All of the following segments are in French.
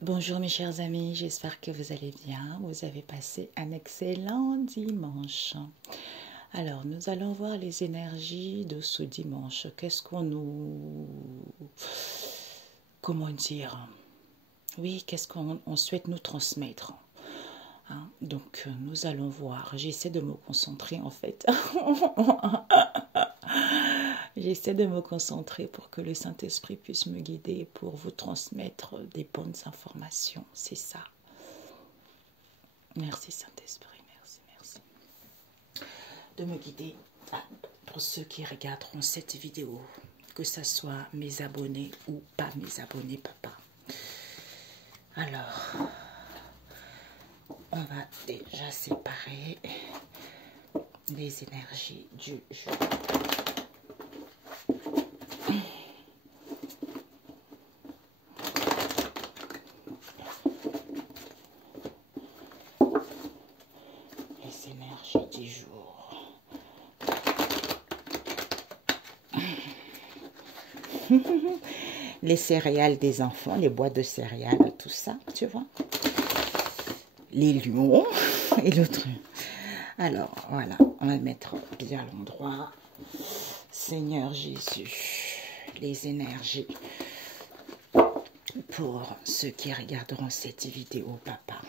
Bonjour mes chers amis, j'espère que vous allez bien. Vous avez passé un excellent dimanche. Alors, nous allons voir les énergies de ce dimanche. Qu'est-ce qu'on nous... Comment dire? Oui, qu'est-ce qu'on souhaite nous transmettre? Donc, nous allons voir. J'essaie de me concentrer en fait. J'essaie de me concentrer pour que le Saint-Esprit puisse me guider pour vous transmettre des bonnes informations. C'est ça. Merci Saint-Esprit, merci. De me guider pour ceux qui regarderont cette vidéo, que ce soit mes abonnés ou pas mes abonnés, papa. Alors, on va déjà séparer les énergies du jour. Les énergies du jour. Les céréales des enfants, les boîtes de céréales, tout ça, tu vois. Les lions et l'autre. Alors, voilà, on va mettre bien à l'endroit. Seigneur Jésus, les énergies pour ceux qui regarderont cette vidéo, papa.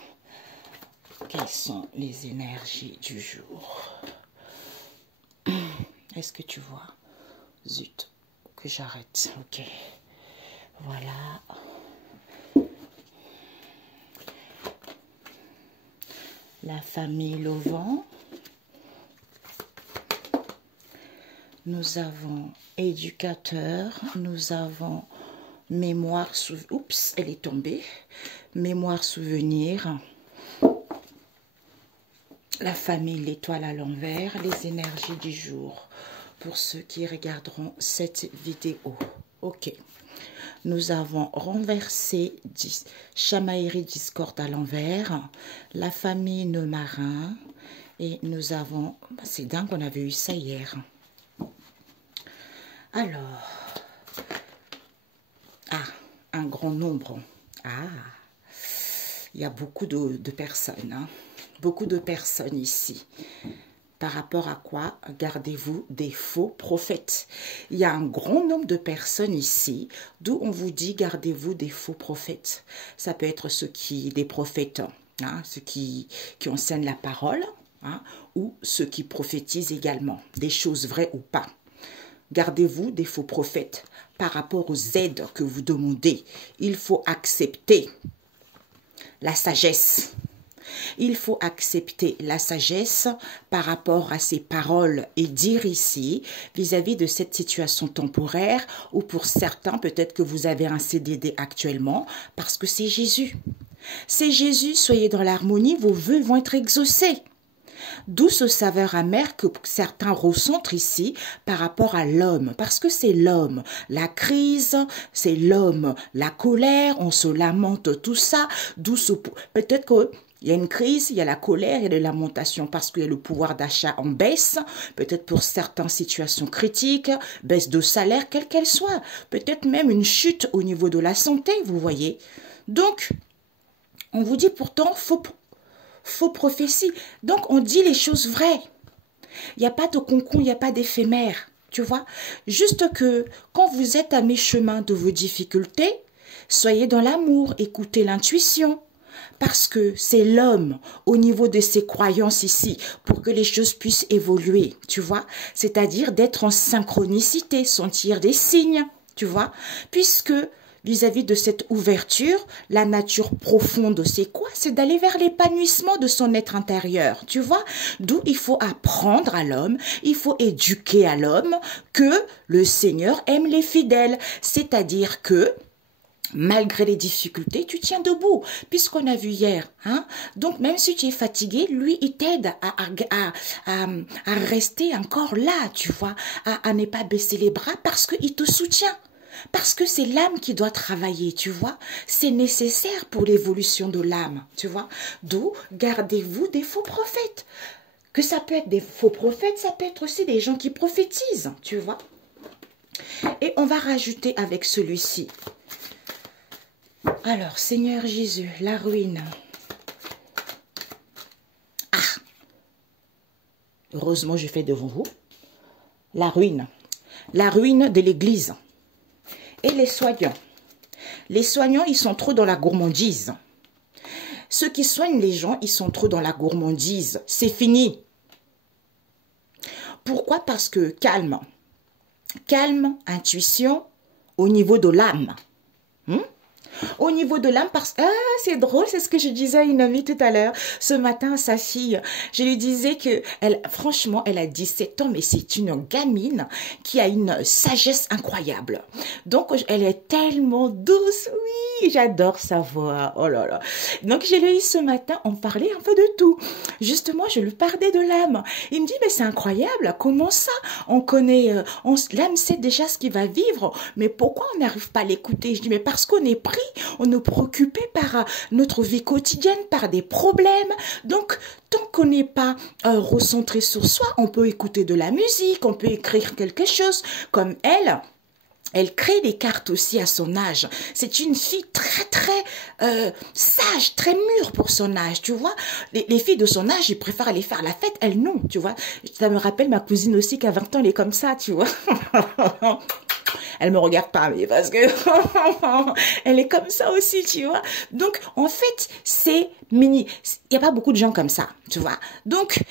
Quelles sont les énergies du jour? Est-ce que tu vois? Zut, que j'arrête. Ok. Voilà. La famille Lovan. Nous avons éducateur. Nous avons mémoire souvenir. Oups, elle est tombée. Mémoire souvenir. La famille l'étoile à l'envers. Les énergies du jour pour ceux qui regarderont cette vidéo. Ok. Nous avons renversé chamaillerie discorde à l'envers, la famille Neumarin, et nous avons, c'est dingue, on avait eu ça hier. Alors, un grand nombre. Il y a beaucoup de personnes, hein. Beaucoup de personnes ici. Par rapport à quoi gardez-vous des faux prophètes? Il y a un grand nombre de personnes ici, d'où on vous dit gardez-vous des faux prophètes. Ça peut être des prophètes, hein, ceux qui enseignent la parole, hein, ou ceux qui prophétisent également, des choses vraies ou pas. Gardez-vous des faux prophètes par rapport aux aides que vous demandez. Il faut accepter la sagesse. Il faut accepter la sagesse par rapport à ces paroles et dire ici vis-à-vis de cette situation temporaire ou pour certains peut-être que vous avez un CDD actuellement parce que c'est Jésus. C'est Jésus, soyez dans l'harmonie, vos vœux vont être exaucés. D'où ce saveur amer que certains ressentent ici par rapport à l'homme. Parce que c'est l'homme, la crise, c'est l'homme, la colère, on se lamente, tout ça. D'où ce... Peut-être que... Il y a une crise, il y a la colère, il y a des lamentations parce qu'il y a le pouvoir d'achat en baisse, peut-être pour certaines situations critiques, baisse de salaire, quelle qu'elle soit, peut-être même une chute au niveau de la santé, vous voyez. Donc, on vous dit pourtant faux prophétie. Donc, on dit les choses vraies. Il n'y a pas de concon, il n'y a pas d'éphémère, tu vois. Juste que quand vous êtes à mi-chemin de vos difficultés, soyez dans l'amour, écoutez l'intuition. Parce que c'est l'homme au niveau de ses croyances ici pour que les choses puissent évoluer, tu vois. C'est-à-dire d'être en synchronicité, sentir des signes, tu vois. Puisque vis-à-vis de cette ouverture, la nature profonde, c'est quoi? C'est d'aller vers l'épanouissement de son être intérieur, tu vois. D'où il faut apprendre à l'homme, il faut éduquer à l'homme que le Seigneur aime les fidèles. C'est-à-dire que malgré les difficultés, tu tiens debout, puisqu'on a vu hier. Hein? Donc, même si tu es fatigué, lui, il t'aide à rester encore là, tu vois, à ne pas baisser les bras parce qu'il te soutient. Parce que c'est l'âme qui doit travailler, tu vois. C'est nécessaire pour l'évolution de l'âme, tu vois. D'où, gardez-vous des faux prophètes. Que ça peut être des faux prophètes, ça peut être aussi des gens qui prophétisent, tu vois. Et on va rajouter avec celui-ci Alors, Seigneur Jésus, la ruine. Ah! Heureusement, je fais devant vous. La ruine. La ruine de l'Église. Et les soignants. Les soignants, ils sont trop dans la gourmandise. Ceux qui soignent les gens, ils sont trop dans la gourmandise. C'est fini. Pourquoi? Parce que calme. Calme, intuition, au niveau de l'âme. Au niveau de l'âme, parce que, c'est drôle, c'est ce que je disais à une amie tout à l'heure, ce matin à sa fille. Je lui disais que, franchement, elle a 17 ans, mais c'est une gamine qui a une sagesse incroyable. Donc, elle est tellement douce, oui, j'adore sa voix, oh là là. Donc, je l'ai eu ce matin, on parlait un peu de tout. Justement, je lui parlais de l'âme. Il me dit, mais c'est incroyable, comment ça? On connaît, l'âme sait déjà ce qu'il va vivre, mais pourquoi on n'arrive pas à l'écouter? Je dis, mais parce qu'on est pris, on est préoccupé par notre vie quotidienne, par des problèmes. Donc, tant qu'on n'est pas recentré sur soi, on peut écouter de la musique, on peut écrire quelque chose. Comme elle crée des cartes aussi à son âge. C'est une fille très, très sage, très mûre pour son âge, tu vois. Les filles de son âge, ils préfèrent aller faire la fête, elles non, tu vois. Ça me rappelle ma cousine aussi qui a 20 ans, elle est comme ça, tu vois. Elle me regarde pas, mais parce que elle est comme ça aussi, tu vois. Donc, en fait, c'est mini. Il y a pas beaucoup de gens comme ça, tu vois. Donc,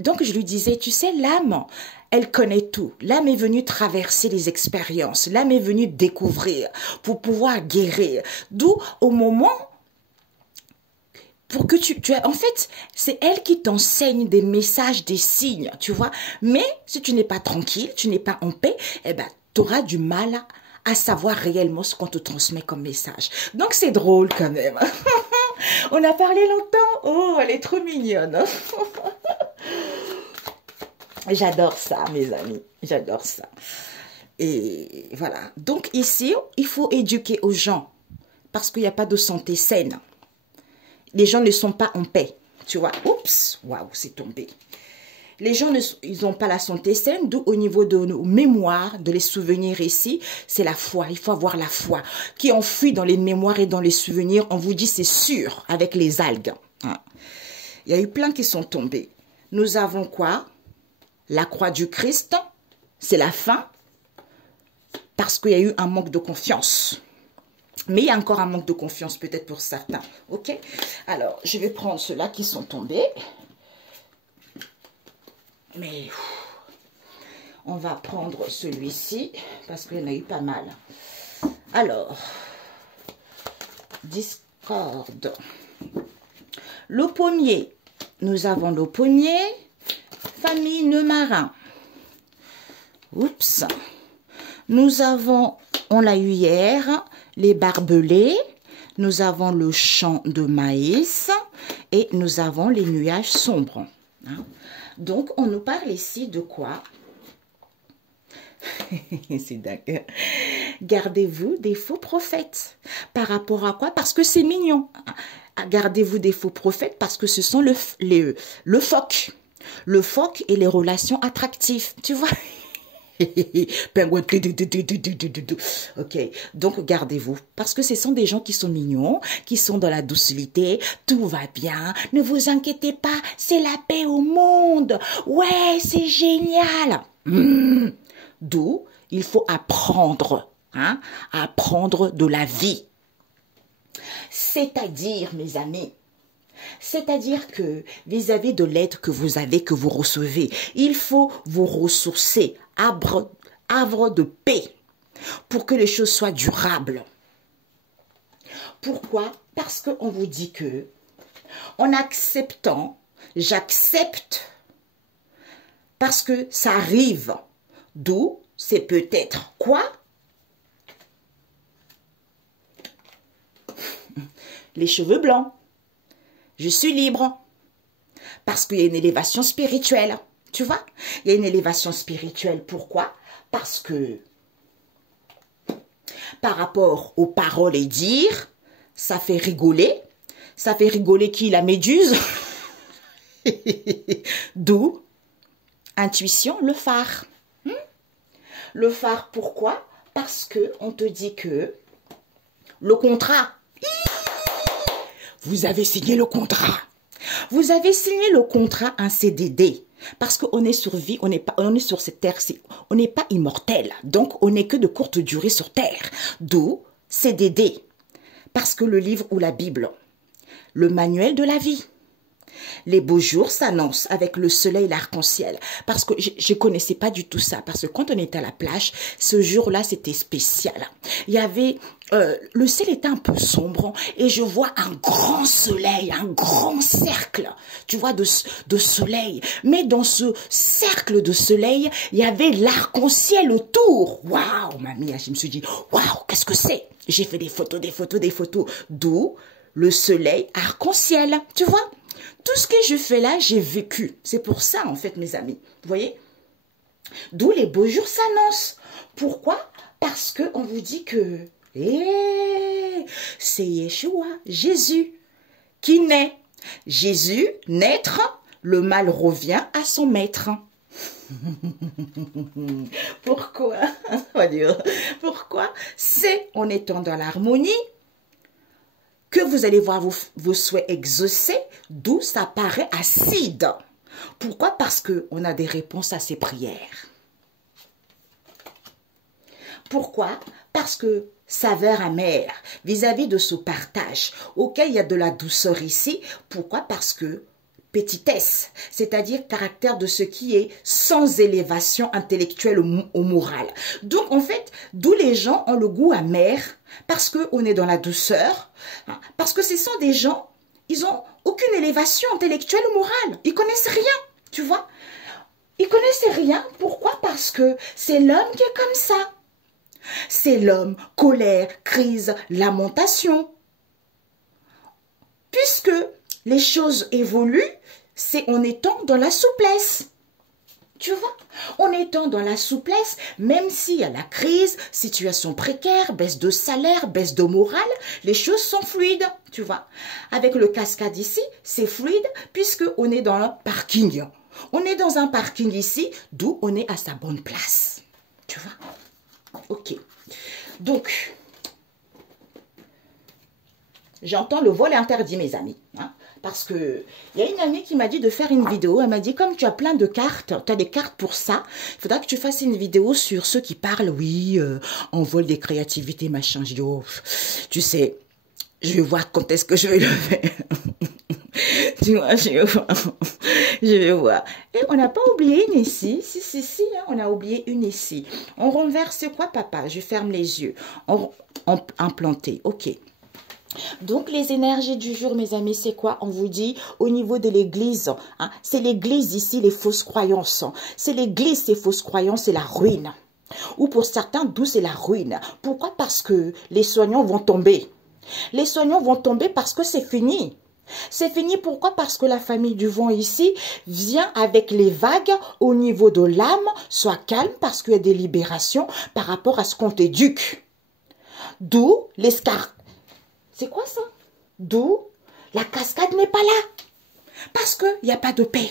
donc je lui disais, tu sais, l'âme, elle connaît tout. L'âme est venue traverser les expériences. L'âme est venue découvrir pour pouvoir guérir. D'où, au moment pour que en fait, c'est elle qui t'enseigne des messages, des signes, tu vois. Mais si tu n'es pas tranquille, tu n'es pas en paix, eh ben, tu auras du mal à savoir réellement ce qu'on te transmet comme message. Donc, c'est drôle quand même. On a parlé longtemps. Oh, elle est trop mignonne. J'adore ça, mes amis. J'adore ça. Et voilà. Donc, ici, il faut éduquer aux gens parce qu'il n'y a pas de santé saine. Les gens ne sont pas en paix, tu vois. Oups, waouh, c'est tombé. Les gens, ils n'ont pas la santé saine, d'où au niveau de nos mémoires, de les souvenirs ici, c'est la foi. Il faut avoir la foi qui est enfouie dans les mémoires et dans les souvenirs. On vous dit, c'est sûr, avec les algues. Hein. Il y a eu plein qui sont tombés. Nous avons quoi? La croix du Christ, c'est la fin, parce qu'il y a eu un manque de confiance. Mais il y a encore un manque de confiance peut-être pour certains. Ok? Alors, je vais prendre ceux-là qui sont tombés. Mais on va prendre celui-ci parce qu'il y en a eu pas mal. Alors, discorde. Le pommier. Nous avons le pommier. Famille nœud marin. Oups. Nous avons, on l'a eu hier, les barbelés, nous avons le champ de maïs et nous avons les nuages sombres. Hein. Donc, on nous parle ici de quoi? C'est dingue. Gardez-vous des faux prophètes. Par rapport à quoi? Parce que c'est mignon. Gardez-vous des faux prophètes parce que ce sont le phoque. Le phoque et les relations attractives. Tu vois? Pingouin. Ok, donc gardez-vous parce que ce sont des gens qui sont mignons, qui sont dans la docilité, tout va bien, ne vous inquiétez pas, c'est la paix au monde, ouais, c'est génial. D'où il faut apprendre, hein, apprendre de la vie. C'est-à-dire, mes amis, c'est-à-dire que vis-à-vis de l'aide que vous avez, que vous recevez, il faut vous ressourcer, havre de paix, pour que les choses soient durables. Pourquoi? Parce qu'on vous dit que, en acceptant, j'accepte, parce que ça arrive, d'où c'est peut-être quoi? Les cheveux blancs. Je suis libre. Parce qu'il y a une élévation spirituelle. Tu vois? Il y a une élévation spirituelle. Pourquoi? Parce que par rapport aux paroles et dires, ça fait rigoler. Ça fait rigoler qui? La méduse. D'où intuition, le phare. Le phare, pourquoi? Parce que on te dit que le contrat Vous avez signé le contrat. Vous avez signé le contrat, un CDD. Parce qu'on est sur vie, on est sur cette terre, on n'est pas immortel. Donc, on n'est que de courte durée sur terre. D'où CDD. Parce que le livre ou la Bible, le manuel de la vie. Les beaux jours s'annoncent avec le soleil, l'arc-en-ciel. Parce que je connaissais pas du tout ça. Parce que quand on était à la plage, ce jour-là, c'était spécial. Il y avait... le ciel était un peu sombre et je vois un grand soleil, un grand cercle, tu vois, de soleil. Mais dans ce cercle de soleil, il y avait l'arc-en-ciel autour. Waouh, mamie, je me suis dit, waouh, qu'est-ce que c'est? J'ai fait des photos, des photos, des photos. D'où le soleil arc-en-ciel, tu vois? Tout ce que je fais là, j'ai vécu. C'est pour ça, en fait, mes amis. Vous voyez? D'où les beaux jours s'annoncent. Pourquoi? Parce qu'on vous dit que c'est Yeshua, Jésus, qui naît. Jésus, naître, le mal revient à son maître. Pourquoi? Pourquoi? C'est en étant dans l'harmonie que vous allez voir vos souhaits exaucés, d'où ça paraît acide. Pourquoi? Parce qu'on a des réponses à ces prières. Pourquoi? Parce que saveur amère vis-à-vis de ce partage, auquel il y a de la douceur ici. Pourquoi? Parce que petitesse, c'est-à-dire caractère de ce qui est sans élévation intellectuelle ou morale. Donc, en fait, d'où les gens ont le goût amer, parce qu'on est dans la douceur, parce que ce sont des gens, ils ont aucune élévation intellectuelle ou morale. Ils connaissent rien, tu vois. Ils connaissent rien. Pourquoi? Parce que c'est l'homme qui est comme ça. C'est l'homme, colère, crise, lamentation. Puisque les choses évoluent, c'est en étant dans la souplesse. Tu vois, en étant dans la souplesse, même s'il y a la crise, situation précaire, baisse de salaire, baisse de morale, les choses sont fluides, tu vois. Avec le cascade ici, c'est fluide puisqu'on est dans le parking. On est dans un parking ici, d'où on est à sa bonne place. Tu vois? Ok. Donc, j'entends le vol interdit, mes amis. Hein, parce que il y a une amie qui m'a dit de faire une vidéo. Elle m'a dit, comme tu as plein de cartes, tu as des cartes pour ça, il faudra que tu fasses une vidéo sur ceux qui parlent, oui, en vol des créativités, machin. Je dis, oh, tu sais, je vais voir quand est-ce que je vais le faire. Tu vois, je vais voir. Je vais voir. Et on n'a pas oublié une ici. Si, hein, on a oublié une ici. On renverse quoi, papa? Je ferme les yeux. On implanté. Ok. Donc, les énergies du jour, mes amis, c'est quoi? On vous dit au niveau de l'église. Hein, c'est l'église ici, les fausses croyances. C'est l'église, ces fausses croyances, c'est la ruine. Ou pour certains, d'où c'est la ruine. Pourquoi? Parce que les soignants vont tomber. Les soignants vont tomber parce que c'est fini. C'est fini, pourquoi? Parce que la famille du vent ici vient avec les vagues au niveau de l'âme. Sois calme parce qu'il y a des libérations par rapport à ce qu'on t'éduque. D'où l'escar. C'est quoi ça? D'où la cascade n'est pas là. Parce qu'il n'y a pas de paix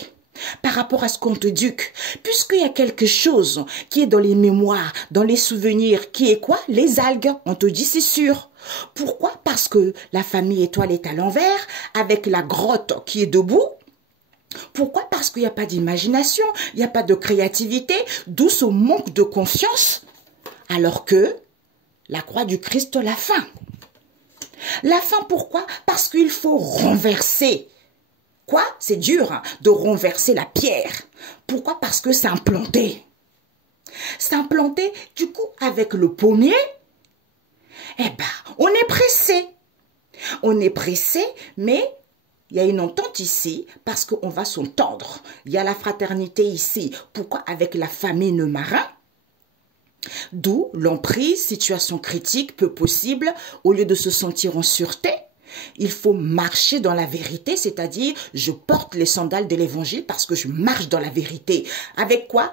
par rapport à ce qu'on t'éduque. Puisqu'il y a quelque chose qui est dans les mémoires, dans les souvenirs, qui est quoi? Les algues. On te dit c'est sûr. Pourquoi? Parce que la famille étoile est à l'envers, avec la grotte qui est debout. Pourquoi? Parce qu'il n'y a pas d'imagination, il n'y a pas de créativité, d'où ce manque de confiance, alors que la croix du Christ, la fin. La fin, pourquoi? Parce qu'il faut renverser. Quoi? C'est dur hein, de renverser la pierre. Pourquoi? Parce que c'est implanté. C'est implanté, du coup, avec le pommier, eh ben, on est pressé. On est pressé, mais il y a une entente ici parce qu'on va s'entendre. Il y a la fraternité ici. Pourquoi? Avec la famine marin. D'où l'emprise, situation critique, peu possible, au lieu de se sentir en sûreté. Il faut marcher dans la vérité, c'est-à-dire je porte les sandales de l'évangile parce que je marche dans la vérité. Avec quoi?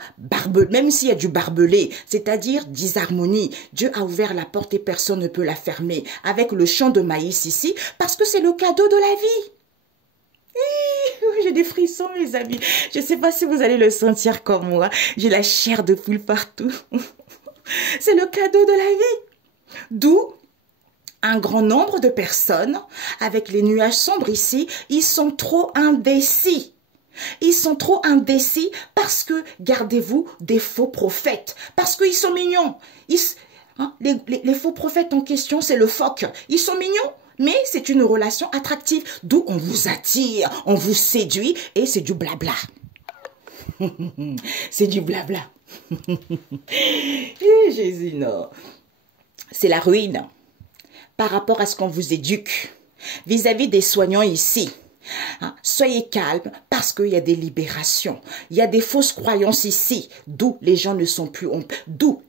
Même s'il y a du barbelé, c'est-à-dire disharmonie. Dieu a ouvert la porte et personne ne peut la fermer. Avec le champ de maïs ici, parce que c'est le cadeau de la vie. J'ai des frissons, mes amis. Je ne sais pas si vous allez le sentir comme moi. J'ai la chair de poule partout. C'est le cadeau de la vie. D'où Un grand nombre de personnes, avec les nuages sombres ici, ils sont trop indécis. Ils sont trop indécis parce que, gardez-vous, des faux prophètes, parce qu'ils sont mignons. Les faux prophètes en question, c'est le phoque. Ils sont mignons, mais c'est une relation attractive, d'où on vous attire, on vous séduit, et c'est du blabla. C'est du blabla. Jésus, non. C'est la ruine par rapport à ce qu'on vous éduque. Vis-à-vis des soignants ici, soyez calme parce qu'il y a des libérations. Il y a des fausses croyances ici, d'où les gens ne sont plus... D'où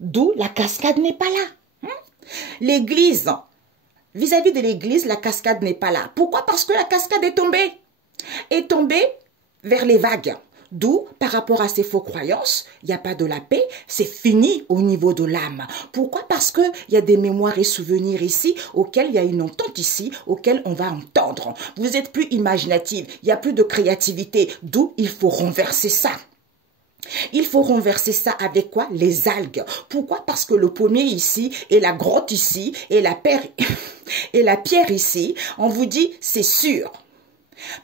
d'où la cascade n'est pas là. L'église, vis-à-vis de l'église, la cascade n'est pas là. Pourquoi? Parce que la cascade est tombée. Est tombée vers les vagues. D'où, par rapport à ces faux croyances, il n'y a pas de la paix, c'est fini au niveau de l'âme. Pourquoi? Parce qu'il y a des mémoires et souvenirs ici, auxquels il y a une entente ici, auxquels on va entendre. Vous êtes plus imaginative, il n'y a plus de créativité, d'où il faut renverser ça. Il faut renverser ça avec quoi? Les algues. Pourquoi? Parce que le pommier ici, et la grotte ici, et la pierre ici, on vous dit c'est sûr.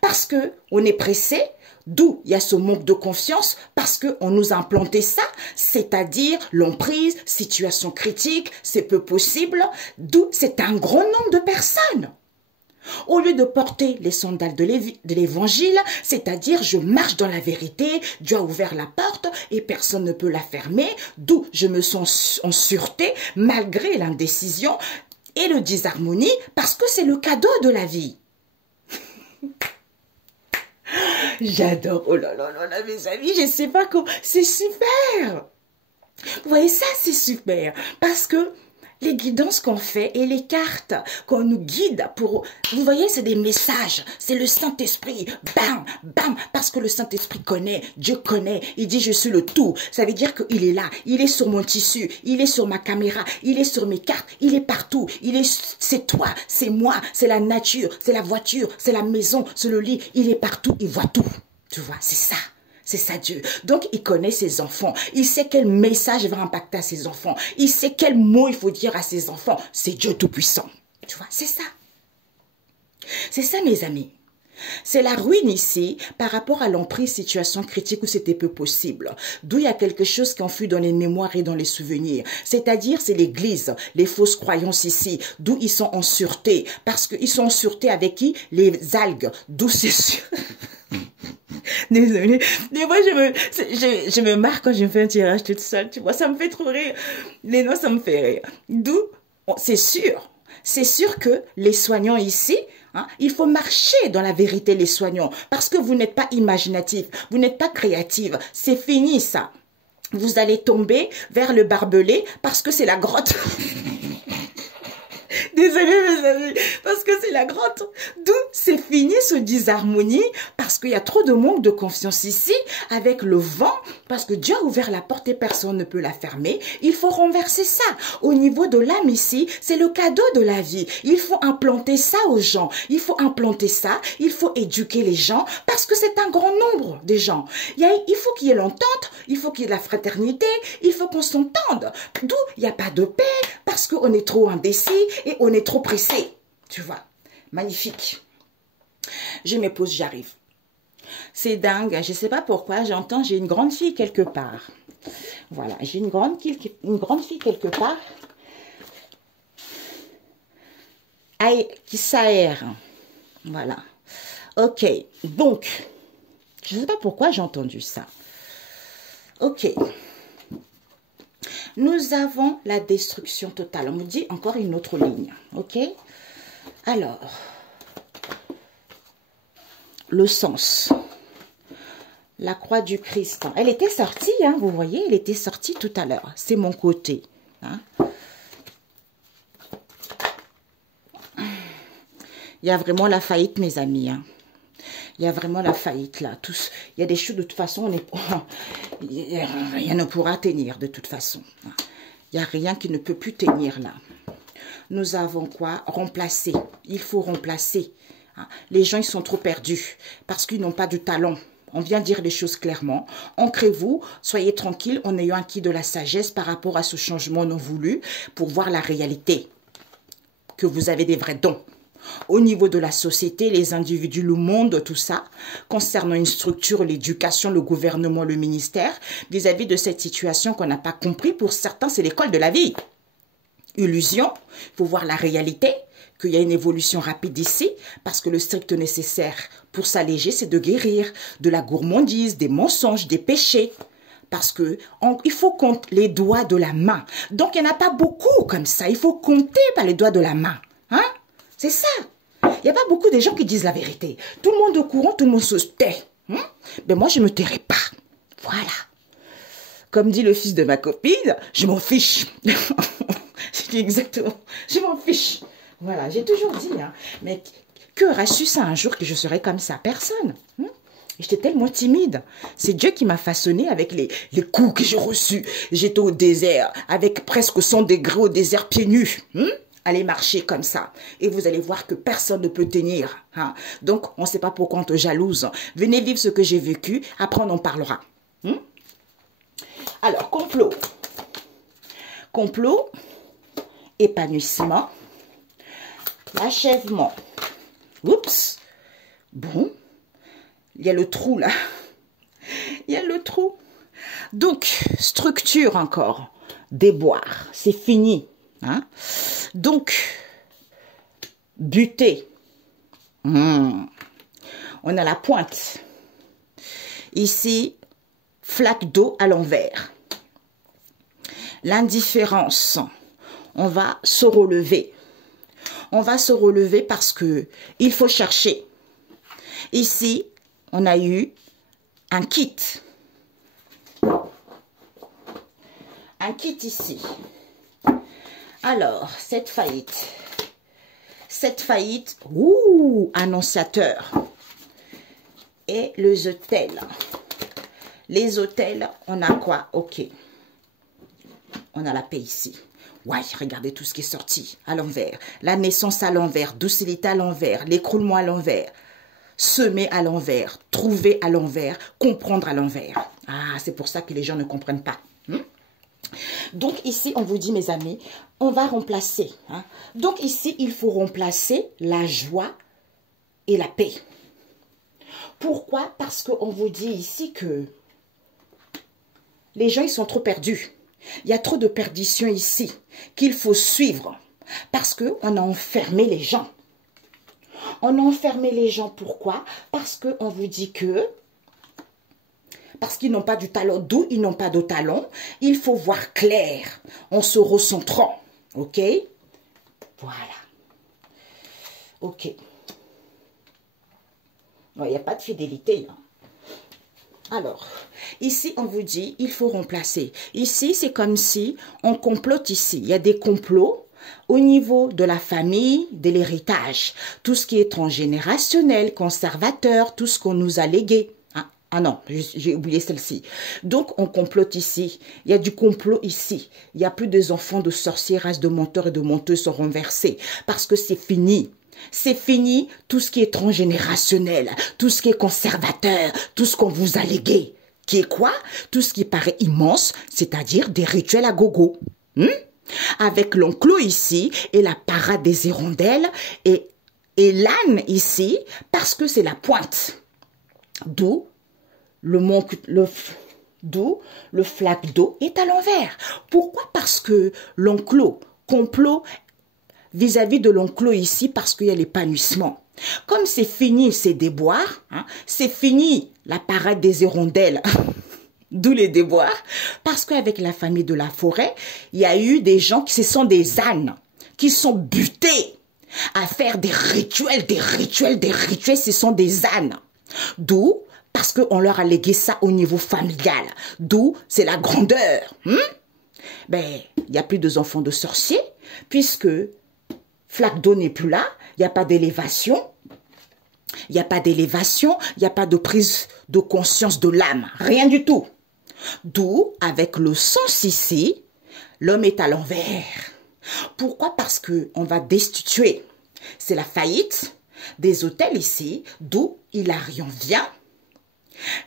Parce que on est pressé, d'où il y a ce manque de confiance, parce qu'on nous a implanté ça, c'est-à-dire l'emprise, situation critique, c'est peu possible, d'où c'est un grand nombre de personnes. Au lieu de porter les sandales de l'évangile, c'est-à-dire je marche dans la vérité, Dieu a ouvert la porte et personne ne peut la fermer, d'où je me sens en sûreté malgré l'indécision et le disharmonie, parce que c'est le cadeau de la vie. J'adore, oh là là là, mes amis, je sais pas comment, c'est super. Vous voyez, ça c'est super, parce que les guidances qu'on fait et les cartes qu'on nous guide pour... Vous voyez, c'est des messages. C'est le Saint-Esprit. Bam, bam. Parce que le Saint-Esprit connaît. Dieu connaît. Il dit, je suis le tout. Ça veut dire qu'il est là. Il est sur mon tissu. Il est sur ma caméra. Il est sur mes cartes. Il est partout. C'est toi. C'est moi. C'est la nature. C'est la voiture. C'est la maison. C'est le lit. Il est partout. Il voit tout. Tu vois, c'est ça. C'est ça Dieu. Donc, il connaît ses enfants. Il sait quel message va impacter à ses enfants. Il sait quel mot il faut dire à ses enfants. C'est Dieu Tout-Puissant. Tu vois, c'est ça. C'est ça, mes amis. C'est la ruine ici par rapport à l'emprise situation critique où c'était peu possible. D'où il y a quelque chose qui enfui dans les mémoires et dans les souvenirs. C'est-à-dire, c'est l'église, les fausses croyances ici. D'où ils sont en sûreté. Parce qu'ils sont en sûreté avec qui? Les algues. D'où c'est sûr. Désolée. Des fois, je me marre quand je me fais un tirage toute seule. Tu vois, ça me fait trop rire. Les noms, ça me fait rire. D'où, c'est sûr. C'est sûr que les soignants ici, il faut marcher dans la vérité, les soignants. Parce que vous n'êtes pas imaginatif. Vous n'êtes pas créative. C'est fini, ça. Vous allez tomber vers le barbelé parce que c'est la grotte. Désolée mes amis, parce que c'est la grotte. D'où c'est fini ce disharmonie, parce qu'il y a trop de manque de confiance ici, avec le vent, parce que Dieu a ouvert la porte et personne ne peut la fermer. Il faut renverser ça. Au niveau de l'âme ici, c'est le cadeau de la vie. Il faut implanter ça aux gens. Il faut implanter ça, il faut éduquer les gens, parce que c'est un grand nombre de gens. Il faut qu'il y ait l'entente, il faut qu'il y ait de la fraternité, il faut qu'on s'entende. D'où il n'y a pas de paix, parce qu'on est trop indécis et on est trop pressé. Tu vois, magnifique. Je me pose, j'arrive. C'est dingue, je ne sais pas pourquoi, j'entends, j'ai une grande fille quelque part. Voilà, j'ai une grande fille quelque part. Qui s'aère. Voilà. Ok, donc, je ne sais pas pourquoi j'ai entendu ça. Ok. Nous avons la destruction totale. On me dit encore une autre ligne. Ok? Alors, le sens. La croix du Christ. Elle était sortie, hein, vous voyez, elle était sortie tout à l'heure. C'est mon côté. Hein. Il y a vraiment la faillite, mes amis. Hein. Il y a vraiment la faillite là. Tous, il y a des choses de toute façon, rien ne pourra tenir de toute façon. Il n'y a rien qui ne peut plus tenir là. Nous avons quoi? Remplacer. Il faut remplacer. Les gens, ils sont trop perdus parce qu'ils n'ont pas de talent. On vient dire les choses clairement. Ancrez-vous, soyez tranquille en ayant acquis de la sagesse par rapport à ce changement non voulu pour voir la réalité. Que vous avez des vrais dons. Au niveau de la société, les individus, le monde, tout ça, concernant une structure, l'éducation, le gouvernement, le ministère, vis-à-vis de cette situation qu'on n'a pas compris, pour certains, c'est l'école de la vie. Illusion, il faut voir la réalité, qu'il y a une évolution rapide ici, parce que le strict nécessaire pour s'alléger, c'est de guérir de la gourmandise, des mensonges, des péchés. Parce que il faut compter les doigts de la main. Donc, il n'y en a pas beaucoup comme ça. Il faut compter par les doigts de la main. Hein? C'est ça. Il n'y a pas beaucoup de gens qui disent la vérité. Tout le monde au courant, tout le monde se tait. Hein? Mais moi, je ne me tairai pas. Voilà. Comme dit le fils de ma copine, je m'en fiche. Je dis exactement, je m'en fiche. Voilà, j'ai toujours dit. Hein? Mais que aurais-je su ça un jour que je serais comme ça? Personne. Hein? J'étais tellement timide. C'est Dieu qui m'a façonné avec les coups que j'ai reçus. J'étais au désert, avec presque 100 degrés au désert, pieds nus. Hein? Allez marcher comme ça. Et vous allez voir que personne ne peut tenir. Hein. Donc, on ne sait pas pourquoi on te jalouse. Venez vivre ce que j'ai vécu. Après, on en parlera. Hein? Alors, complot. Complot, épanouissement, achèvement. Oups. Bon. Il y a le trou là. Il y a le trou. Donc, structure encore. Déboire. C'est fini. Hein? Donc, buter. On a la pointe. Ici, flaque d'eau à l'envers. L'indifférence. On va se relever. On va se relever parce que il faut chercher. Ici, on a eu un kit. Un kit ici. Alors, cette faillite, annonciateur. Et les hôtels. Les hôtels, on a quoi? Ok. On a la paix ici. Ouais, regardez tout ce qui est sorti à l'envers. La naissance à l'envers, docilité à l'envers, l'écroulement à l'envers, semer à l'envers, trouver à l'envers, comprendre à l'envers. Ah, c'est pour ça que les gens ne comprennent pas. Donc ici, on vous dit, mes amis, on va remplacer. Hein. Donc ici, il faut remplacer la joie et la paix. Pourquoi? Parce qu'on vous dit ici que les gens, ils sont trop perdus. Il y a trop de perdition ici qu'il faut suivre. Parce qu'on a enfermé les gens. On a enfermé les gens, pourquoi? Parce qu'on vous dit que... Parce qu'ils n'ont pas du talent, d'où ils n'ont pas de talent. Il faut voir clair en se recentrant. Ok? Voilà. Ok. Non, il n'y a pas de fidélité. Hein. Alors, ici, on vous dit, il faut remplacer. Ici, c'est comme si on complote ici. Il y a des complots au niveau de la famille, de l'héritage. Tout ce qui est transgénérationnel, conservateur, tout ce qu'on nous a légué. Ah non, j'ai oublié celle-ci. Donc, on complote ici. Il y a du complot ici. Il n'y a plus des enfants de sorciers, races de menteurs et de menteuses sont renversés. Parce que c'est fini. C'est fini tout ce qui est transgénérationnel, tout ce qui est conservateur, tout ce qu'on vous a légué. Qui est quoi? Tout ce qui paraît immense, c'est-à-dire des rituels à gogo. Avec l'enclos ici et la parade des hirondelles et l'âne ici, parce que c'est la pointe. D'où le flaque d'eau est à l'envers. Pourquoi? Parce que l'enclos, complot, vis-à-vis de l'enclos ici, parce qu'il y a l'épanouissement. Comme c'est fini ces déboires, hein, c'est fini la parade des hirondelles, d'où les déboires, parce qu'avec la famille de la forêt, il y a eu des gens qui, ce sont des ânes, qui sont butés à faire des rituels, ce sont des ânes. D'où parce qu'on leur a légué ça au niveau familial. D'où c'est la grandeur. Ben, il n'y a plus d'enfants de sorciers, puisque flaque d'eau n'est plus là, il n'y a pas d'élévation. Il n'y a pas d'élévation, il n'y a pas de prise de conscience de l'âme. Rien du tout. D'où, avec le sens ici, l'homme est à l'envers. Pourquoi? Parce qu'on va destituer. C'est la faillite des hôtels ici, d'où Hilarion vient.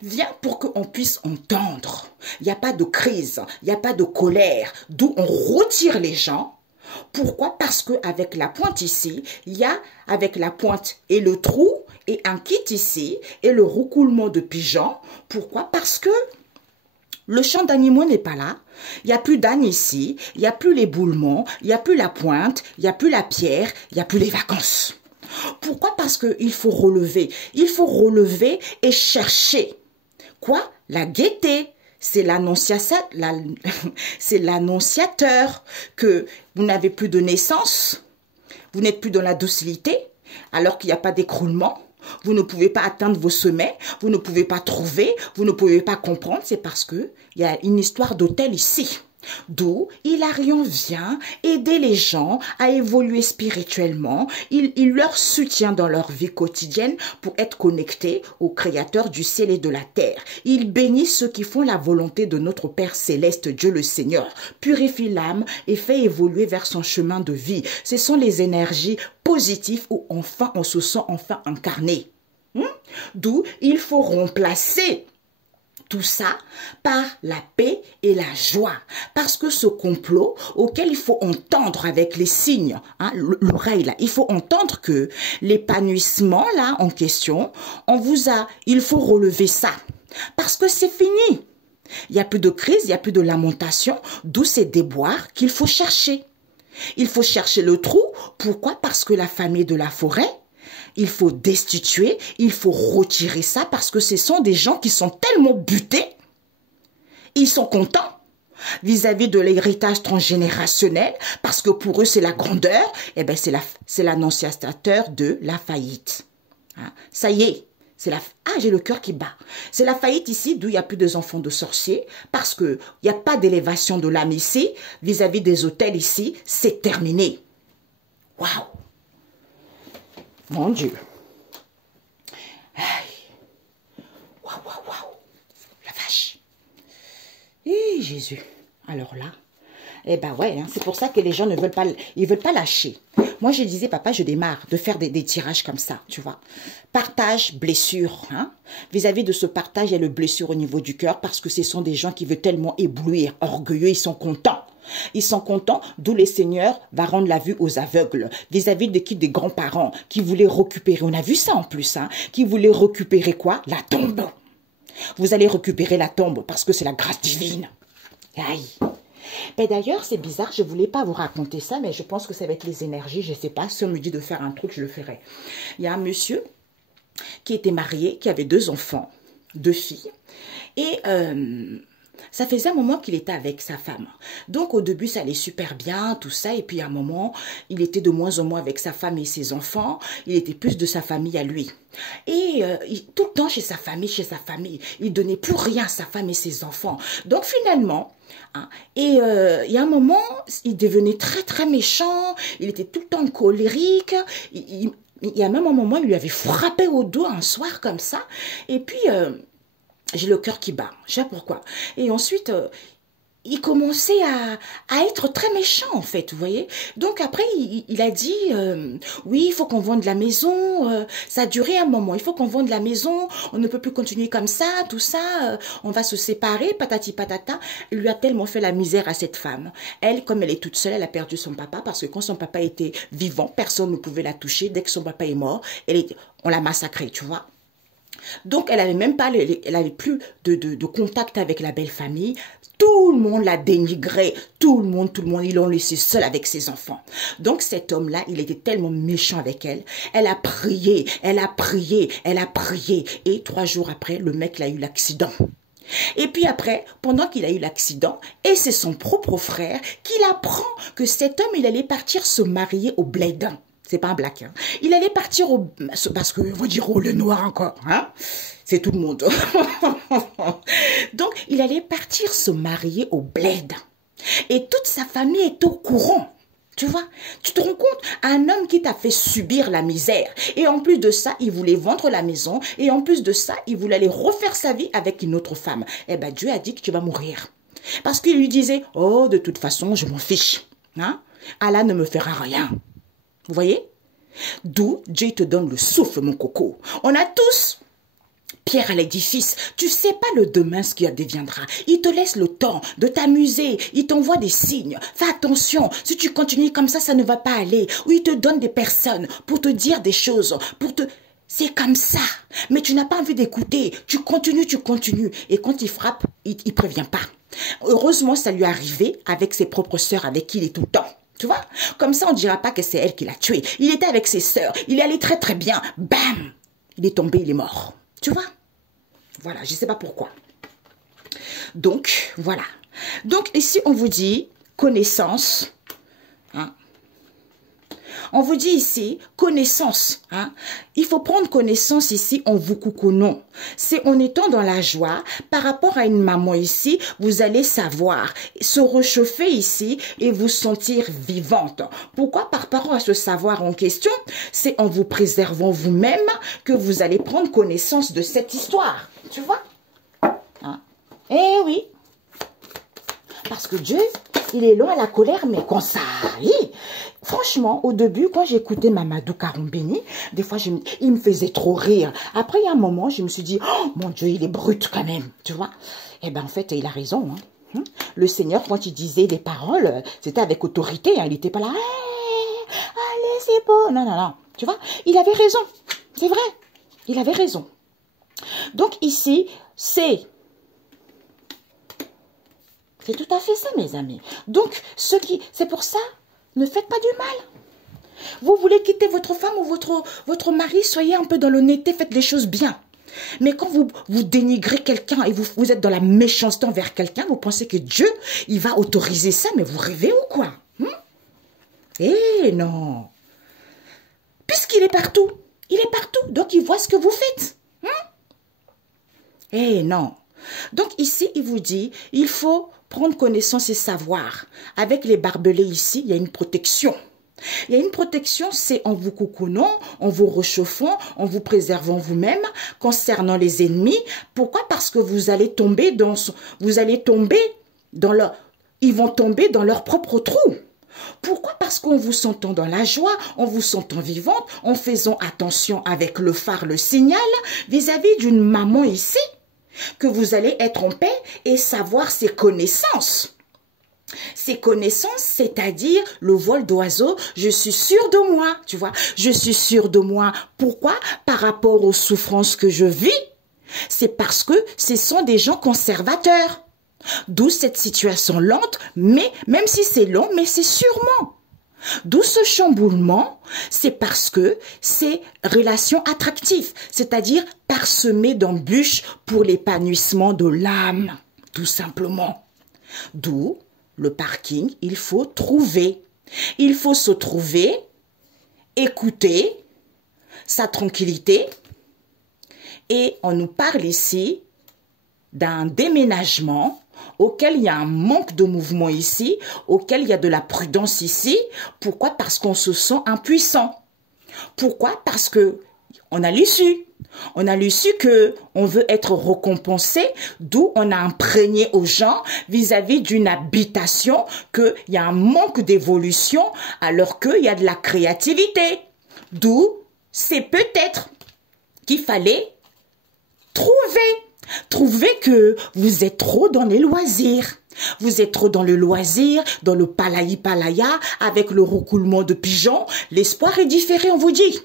Viens pour qu'on puisse entendre. Il n'y a pas de crise, il n'y a pas de colère, d'où on retire les gens. Pourquoi? Parce qu'avec la pointe ici, il y a avec la pointe et le trou et un kit ici et le recoulement de pigeons. Pourquoi? Parce que le champ d'animaux n'est pas là. Il n'y a plus d'âne ici, il n'y a plus l'éboulement, il n'y a plus la pointe, il n'y a plus la pierre, il n'y a plus les vacances. Pourquoi? Parce qu'il faut relever. Il faut relever et chercher. Quoi? La gaieté. C'est l'annonciateur que vous n'avez plus de naissance. Vous n'êtes plus dans la docilité alors qu'il n'y a pas d'écroulement. Vous ne pouvez pas atteindre vos sommets. Vous ne pouvez pas trouver. Vous ne pouvez pas comprendre. C'est parce qu'il y a une histoire d'autel ici. D'où Hilarion vient aider les gens à évoluer spirituellement. Il leur soutient dans leur vie quotidienne pour être connectés au Créateur du ciel et de la terre. Il bénit ceux qui font la volonté de notre Père céleste, Dieu le Seigneur. Purifie l'âme et fait évoluer vers son chemin de vie. Ce sont les énergies positives où enfin on se sent enfin incarné. D'où il faut remplacer tout ça par la paix et la joie. Parce que ce complot auquel il faut entendre avec les signes, hein, l'oreille là, il faut entendre que l'épanouissement là en question, il faut relever ça. Parce que c'est fini. Il n'y a plus de crise, il n'y a plus de lamentation, d'où ces déboires qu'il faut chercher. Il faut chercher le trou. Pourquoi? Parce que la famille de la forêt, il faut destituer, il faut retirer ça parce que ce sont des gens qui sont tellement butés, ils sont contents vis-à-vis de l'héritage transgénérationnel parce que pour eux c'est la grandeur, et ben c'est l'annonciateur de la faillite. Hein? Ça y est, j'ai le cœur qui bat. C'est la faillite ici d'où il n'y a plus des enfants de sorciers parce qu'il n'y a pas d'élévation de l'âme ici vis-à-vis des hôtels ici, c'est terminé. Waouh! Mon Dieu. Waouh, waouh, waouh. La vache. Et Jésus. Alors là, eh ben ouais, hein, c'est pour ça que les gens ne veulent pas, ils veulent pas lâcher. Moi, je disais, papa, je démarre de faire des tirages comme ça, tu vois. Partage, blessure. Hein? Vis-à-vis de ce partage, il y a le blessure au niveau du cœur parce que ce sont des gens qui veulent tellement éblouir, orgueilleux, ils sont contents. Ils sont contents, d'où le Seigneur va rendre la vue aux aveugles. Vis-à-vis de qui? Des grands-parents qui voulaient récupérer, on a vu ça en plus, hein, qui voulaient récupérer quoi? La tombe. Vous allez récupérer la tombe parce que c'est la grâce divine. Aïe. Mais d'ailleurs, c'est bizarre, je ne voulais pas vous raconter ça, mais je pense que c'est avec les énergies, je ne sais pas, si on me dit de faire un truc, je le ferai. Il y a un monsieur qui était marié, qui avait 2 enfants, 2 filles, et ça faisait un moment qu'il était avec sa femme. Donc au début, ça allait super bien, tout ça. Et puis à un moment, il était de moins en moins avec sa femme et ses enfants. Il était plus de sa famille à lui. Et tout le temps chez sa famille. Il donnait plus rien à sa femme et ses enfants. Donc finalement, hein, il y a un moment, il devenait très très méchant. Il était tout le temps colérique. Il y a même un moment, il lui avait frappé au dos un soir comme ça. Et puis... j'ai le cœur qui bat, je sais pas pourquoi. Et ensuite, il commençait à être très méchant, en fait, vous voyez. Donc après, il a dit, oui, il faut qu'on vende la maison. Ça a duré un moment, il faut qu'on vende la maison. On ne peut plus continuer comme ça, tout ça. On va se séparer, patati patata. Il lui a tellement fait la misère à cette femme. Elle, comme elle est toute seule, elle a perdu son papa parce que quand son papa était vivant, personne ne pouvait la toucher. Dès que son papa est mort, on l'a massacrée, tu vois. Donc, elle avait même pas, elle avait plus de contact avec la belle famille. Tout le monde la dénigrait. Tout le monde, ils l'ont laissé seule avec ses enfants. Donc, cet homme-là, il était tellement méchant avec elle. Elle a prié, elle a prié, elle a prié. Et 3 jours après, le mec, il a eu l'accident. Et puis après, pendant qu'il a eu l'accident, et c'est son propre frère qu'il apprend que cet homme, il allait partir se marier au bled. C'est pas un black. Hein. Il allait partir parce que, on va dire, le noir encore. Hein? C'est tout le monde. Donc, il allait partir se marier au bled. Et toute sa famille est au courant. Tu vois, tu te rends compte, un homme qui t'a fait subir la misère. Et en plus de ça, il voulait vendre la maison. Et en plus de ça, il voulait aller refaire sa vie avec une autre femme. Eh bien, Dieu a dit que tu vas mourir. Parce qu'il lui disait, oh, de toute façon, je m'en fiche. Hein? Allah ne me fera rien. Vous voyez? D'où Dieu te donne le souffle, mon coco. On a tous pierre à l'édifice. Tu sais pas le demain ce qui adviendra. Il te laisse le temps de t'amuser. Il t'envoie des signes. Fais attention. Si tu continues comme ça ne va pas aller. Ou il te donne des personnes pour te dire des choses, pour te... C'est comme ça. Mais tu n'as pas envie d'écouter. Tu continues. Et quand il frappe, il prévient pas. Heureusement, ça lui est arrivé avec ses propres sœurs avec qui il est tout le temps. Tu vois? Comme ça, on ne dira pas que c'est elle qui l'a tué. Il était avec ses sœurs. Il est allé très très bien. Bam! Il est tombé, il est mort. Tu vois? Voilà, je ne sais pas pourquoi. Donc, voilà. Donc, ici, on vous dit connaissance. Hein? On vous dit ici, connaissance. Hein? Il faut prendre connaissance ici en vous coucounant. C'est en étant dans la joie, par rapport à une maman ici, vous allez savoir se réchauffer ici et vous sentir vivante. Pourquoi? Par rapport à ce savoir en question, c'est en vous préservant vous-même que vous allez prendre connaissance de cette histoire. Tu vois? Hein? Eh oui. Parce que Dieu, il est lent à la colère, mais quand ça arrive, franchement, au début, quand j'écoutais Mamadou Karoumbeni, des fois, il me faisait trop rire. Après, il y a un moment, je me suis dit, oh mon Dieu, il est brut quand même, tu vois. Eh bien, en fait, il a raison. Hein. Le Seigneur, quand il disait des paroles, c'était avec autorité. Hein. Il n'était pas là, hey, allez, c'est beau. Non, non, non. Tu vois, il avait raison. C'est vrai. Il avait raison. Donc, ici, c'est tout à fait ça, mes amis. Donc, c'est pour ça, ne faites pas du mal. Vous voulez quitter votre femme ou votre mari, soyez un peu dans l'honnêteté, faites les choses bien. Mais quand vous dénigrez quelqu'un et vous êtes dans la méchanceté envers quelqu'un, vous pensez que Dieu, il va autoriser ça, mais vous rêvez ou quoi? Eh non. Puisqu'il est partout. Il est partout, donc il voit ce que vous faites. Eh non. Donc ici, il vous dit, il faut prendre connaissance et savoir. Avec les barbelés ici, il y a une protection. Il y a une protection, c'est en vous coucounant, en vous réchauffant, en vous préservant vous-même, concernant les ennemis. Pourquoi? Parce que vous allez tomber ils vont tomber dans leur propre trou. Pourquoi? Parce qu'en vous sentant dans la joie, en vous sentant vivante, en faisant attention avec le phare, le signal, vis-à-vis d'une maman ici, que vous allez être en paix et savoir ses connaissances. Ses connaissances, c'est-à-dire le vol d'oiseau, je suis sûre de moi, tu vois. Je suis sûre de moi. Pourquoi? Par rapport aux souffrances que je vis, c'est parce que ce sont des gens conservateurs. D'où cette situation lente, mais même si c'est long, mais c'est sûrement. D'où ce chamboulement, c'est parce que c'est relation attractive, c'est-à-dire parsemée d'embûches pour l'épanouissement de l'âme, tout simplement. D'où le parking, il faut trouver. Il faut se trouver, écouter sa tranquillité. Et on nous parle ici d'un déménagement auquel il y a un manque de mouvement ici, auquel il y a de la prudence ici. Pourquoi? Parce qu'on se sent impuissant. Pourquoi? Parce que on a l'issue. On a l'issue qu'on veut être récompensé, d'où on a imprégné aux gens vis-à-vis d'une habitation qu'il y a un manque d'évolution alors qu'il y a de la créativité. D'où c'est peut-être qu'il fallait trouver que vous êtes trop dans les loisirs. Vous êtes trop dans le loisir, dans le palaya, avec le recoulement de pigeons. L'espoir est différé, on vous dit.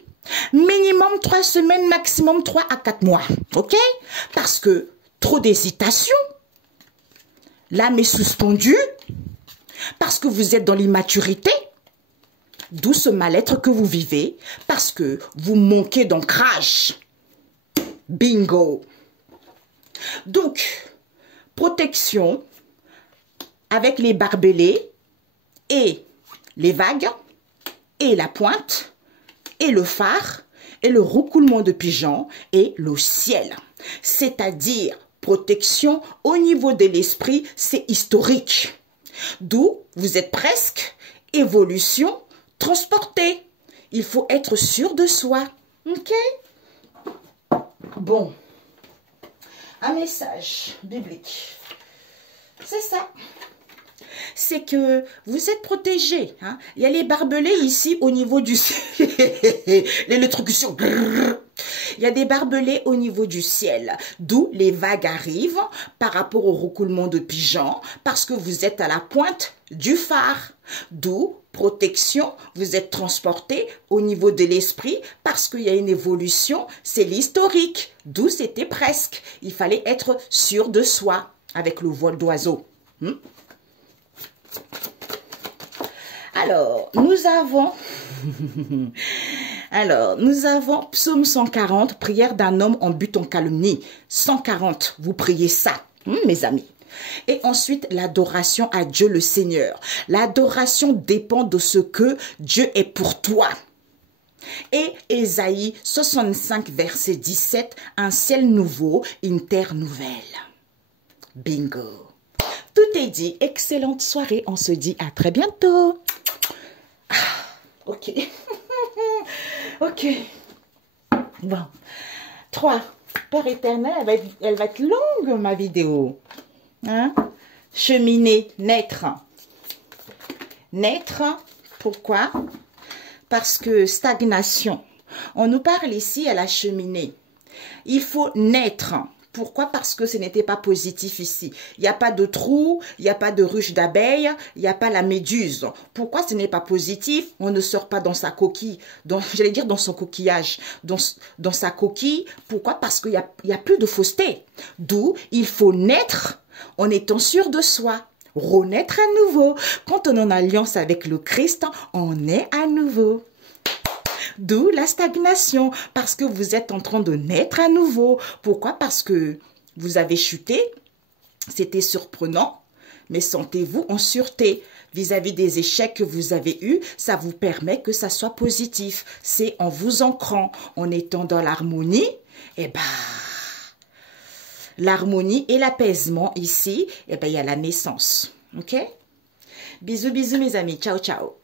Minimum 3 semaines, maximum 3 à 4 mois. OK? Parce que trop d'hésitation, l'âme est suspendue, parce que vous êtes dans l'immaturité, d'où ce mal-être que vous vivez, parce que vous manquez d'ancrage. Bingo! Donc, protection avec les barbelés et les vagues et la pointe et le phare et le recoulement de pigeons et le ciel. C'est-à-dire protection au niveau de l'esprit, c'est historique. D'où vous êtes presque évolution transportée. Il faut être sûr de soi. OK? Bon. Un message biblique. C'est ça. c'est que vous êtes protégé. Hein. Il y a les barbelés ici au niveau du... le truc sur... Il y a des barbelés au niveau du ciel, d'où les vagues arrivent par rapport au roucoulement de pigeons, parce que vous êtes à la pointe du phare. D'où protection, vous êtes transporté au niveau de l'esprit, parce qu'il y a une évolution, c'est l'historique. D'où c'était presque. Il fallait être sûr de soi avec le vol d'oiseau. Alors, nous avons Psaume 140, prière d'un homme en but en calomnie. 140, vous priez ça, mes amis. Et ensuite, l'adoration à Dieu le Seigneur. L'adoration dépend de ce que Dieu est pour toi. Et Ésaïe 65, verset 17, un ciel nouveau, une terre nouvelle. Bingo. Tout est dit. Excellente soirée. On se dit à très bientôt. Ah, ok. Ok. Bon. 3. Père éternel, elle va être longue, ma vidéo. Hein? Cheminer, naître. Naître, pourquoi? Parce que stagnation. On nous parle ici à la cheminée. Il faut naître. Pourquoi? Parce que ce n'était pas positif ici. Il n'y a pas de trou, il n'y a pas de ruche d'abeilles, il n'y a pas la méduse. Pourquoi ce n'est pas positif? On ne sort pas dans sa coquille, j'allais dire dans son coquillage, dans sa coquille. Pourquoi? Parce qu'il y a plus de fausseté. D'où il faut naître en étant sûr de soi. Renaître à nouveau. Quand on est en alliance avec le Christ, on est à nouveau. D'où la stagnation, parce que vous êtes en train de naître à nouveau. Pourquoi? Parce que vous avez chuté, c'était surprenant, mais sentez-vous en sûreté. Vis-à-vis des échecs que vous avez eus, ça vous permet que ça soit positif. C'est en vous ancrant, en étant dans l'harmonie, et l'harmonie et l'apaisement ici, il y a la naissance. Ok? Bisous, bisous mes amis. Ciao, ciao.